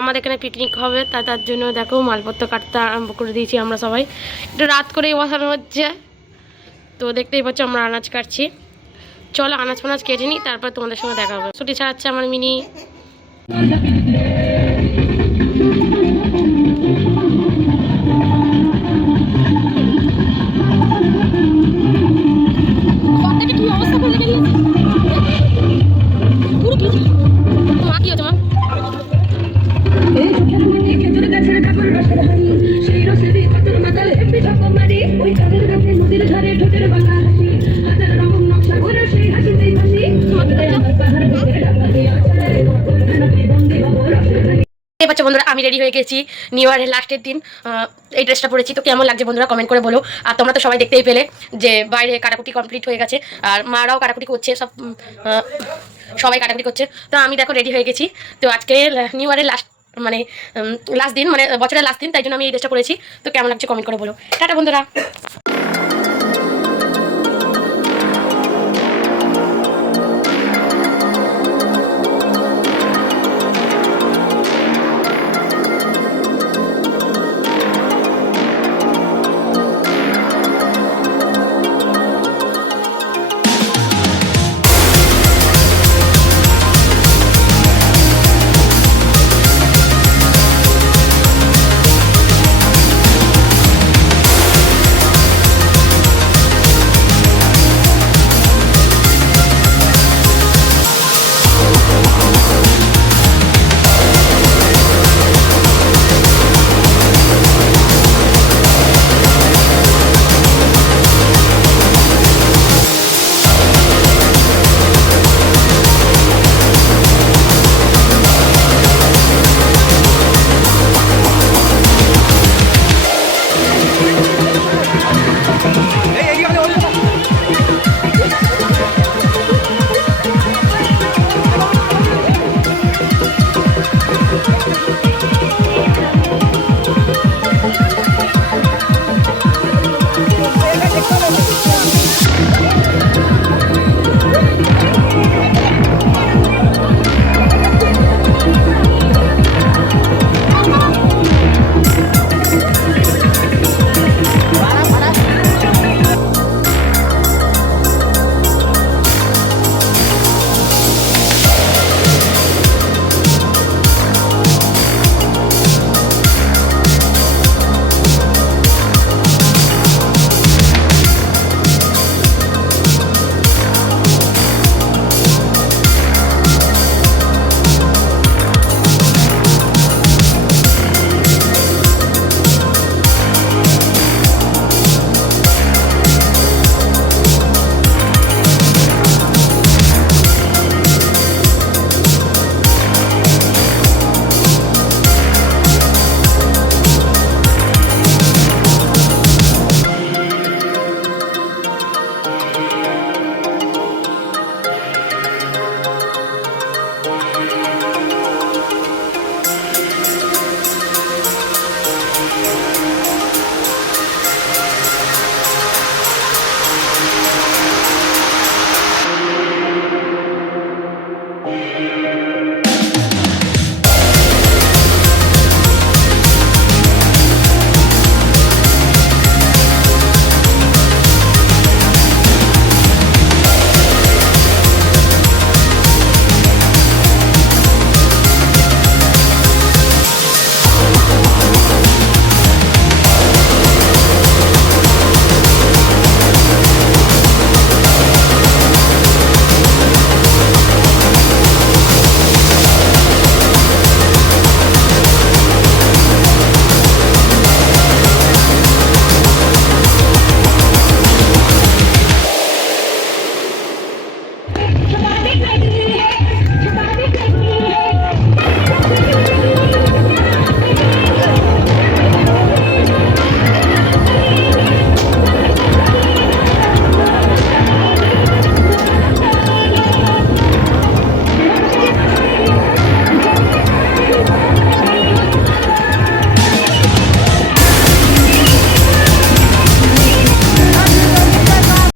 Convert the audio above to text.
আমাদের এখানে পিকনিক হবে, তার জন্য দেখো মালপত্র কাটতে আরম্ভ করে দিয়েছি আমরা সবাই। একটু রাত করেই বসানো হচ্ছে, তো দেখতেই পাচ্ছ আমরা আনাজ কাটছি। চলো আনাজ ফানাজ কেটে নিই, তারপর তোমাদের সঙ্গে দেখা হবে। ছুটি ছাড়াচ্ছে আমার মিনি। কি অবস্থা করে রেখে দিয়েছে পুরো কি মা, কি হচ্ছে মা? বন্ধুরা আমি রেডি হয়ে গেছি, নিউ ইয়ারের লাস্টের দিন। এই ড্রেসটা পরেছি, তো কেমন লাগছে বন্ধুরা কমেন্ট করে বলো। আর তোমরা তো সবাই দেখতেই পেলে যে বাইরে কাটাকুটি কমপ্লিট হয়ে গেছে, আর মারাও কাটাকুটি করছে, সবাই কাটাকুটি করছে। তো আমি দেখো রেডি হয়ে গেছি। তো আজকে নিউ ইয়ারের লাস্ট মানে লাস্ট দিন, মানে বছরের লাস্ট দিন, তাই জন্য আমি এই ড্রেসটা পরেছি। তো কেমন লাগছে কমেন্ট করে বলো। টাটা বন্ধুরা।